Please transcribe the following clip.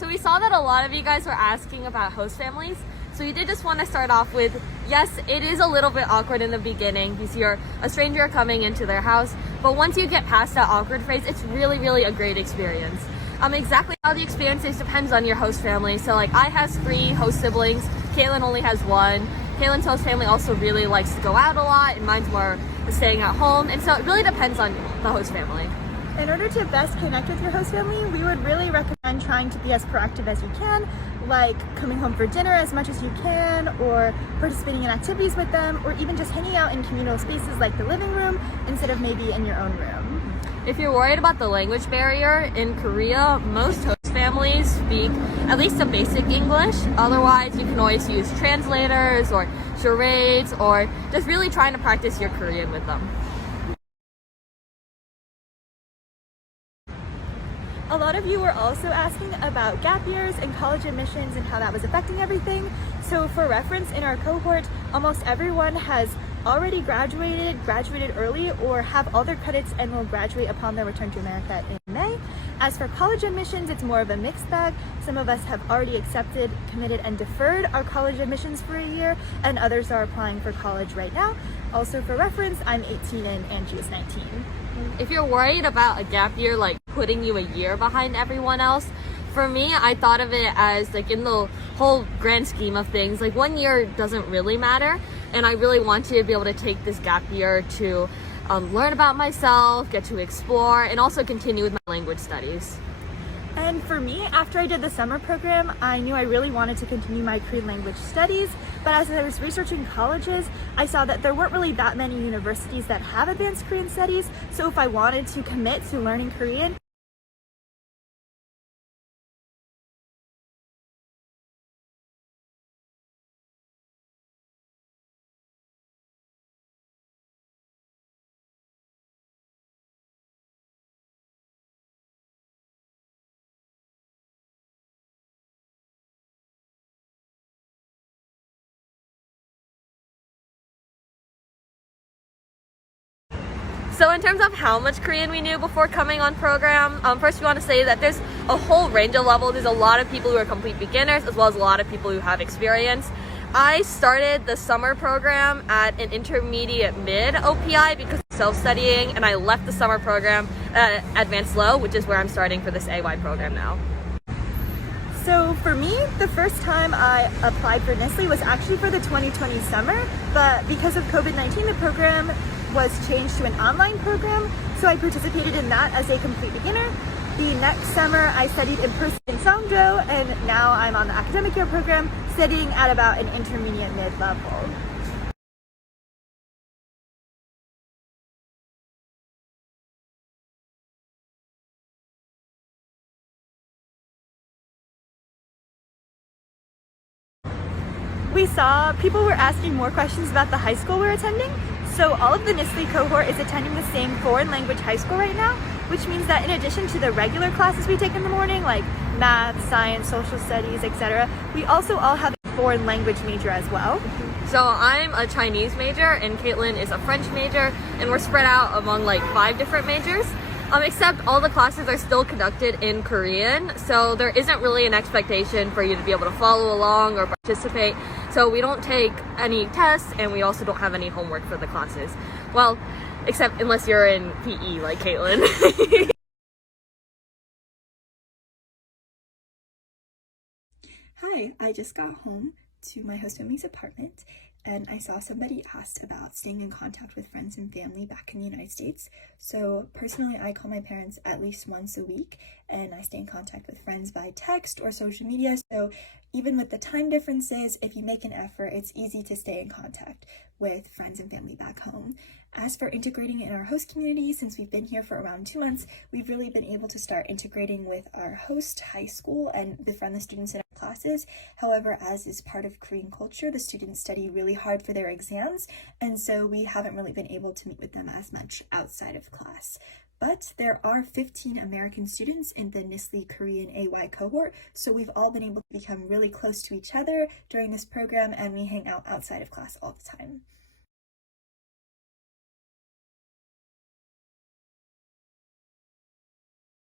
So we saw that a lot of you guys were asking about host families. So we did just want to start off with, yes, it is a little bit awkward in the beginning because you're a stranger coming into their house. But once you get past that awkward phase, it's really a great experience. Exactly how the experience is depends on your host family. So like I have 3 host siblings. Caitlin only has 1. Caitlin's host family also really likes to go out a lot, and mine's more staying at home. And so it really depends on the host family. In order to best connect with your host family, we would really recommend trying to be as proactive as you can, like coming home for dinner as much as you can, or participating in activities with them, or even just hanging out in communal spaces like the living room instead of maybe in your own room. If you're worried about the language barrier, in Korea, most host families speak at least some basic English. Otherwise, you can always use translators or charades, or just really trying to practice your Korean with them. A lot of you were also asking about gap years and college admissions and how that was affecting everything. So for reference, in our cohort, almost everyone has already graduated early, or have all their credits and will graduate upon their return to America in May. As for college admissions, it's more of a mixed bag. Some of us have already accepted, committed, and deferred our college admissions for a year, and others are applying for college right now. Also for reference, I'm 18 and Angie is 19. If you're worried about a gap year like putting you a year behind everyone else, for me, I thought of it as like in the whole grand scheme of things, like 1 year doesn't really matter. And I really want to be able to take this gap year to learn about myself, get to explore, and also continue with my language studies. And for me, after I did the summer program, I knew I really wanted to continue my Korean language studies, but as I was researching colleges, I saw that there weren't really that many universities that have advanced Korean studies, so if I wanted to commit to learning Korean, So in terms of how much Korean we knew before coming on program, first we want to say that there's a whole range of levels. There's a lot of people who are complete beginners, as well as a lot of people who have experience. I started the summer program at an intermediate mid OPI because of self-studying, and I left the summer program at advanced low, which is where I'm starting for this AY program now. So for me, the first time I applied for NSLI-Y was actually for the 2020 summer, but because of COVID-19, the program was changed to an online program, so I participated in that as a complete beginner. The next summer, I studied in person in Songdo, and now I'm on the academic year program, studying at about an intermediate mid-level. We saw people were asking more questions about the high school we're attending. So all of the NSLI cohort is attending the same foreign language high school right now, which means that in addition to the regular classes we take in the morning, like math, science, social studies, etc., we also all have a foreign language major as well. So I'm a Chinese major and Caitlin is a French major, and we're spread out among like 5 different majors. Except all the classes are still conducted in Korean, so there isn't really an expectation for you to be able to follow along or participate. So we don't take any tests, and we also don't have any homework for the classes. Well, except unless you're in PE like Caitlin. Hi, I just got home to my host family's apartment, and I saw somebody asked about staying in contact with friends and family back in the United States. So personally, I call my parents at least once a week, and I stay in contact with friends by text or social media. So even with the time differences, if you make an effort, it's easy to stay in contact with friends and family back home. As for integrating in our host community, since we've been here for around 2 months, we've really been able to start integrating with our host high school and befriend the students in our classes. However, as is part of Korean culture, the students study really hard for their exams, and so we haven't really been able to meet with them as much outside of class. But there are 15 American students in the NSLI Korean AY cohort, so we've all been able to become really close to each other during this program, and we hang out outside of class all the time.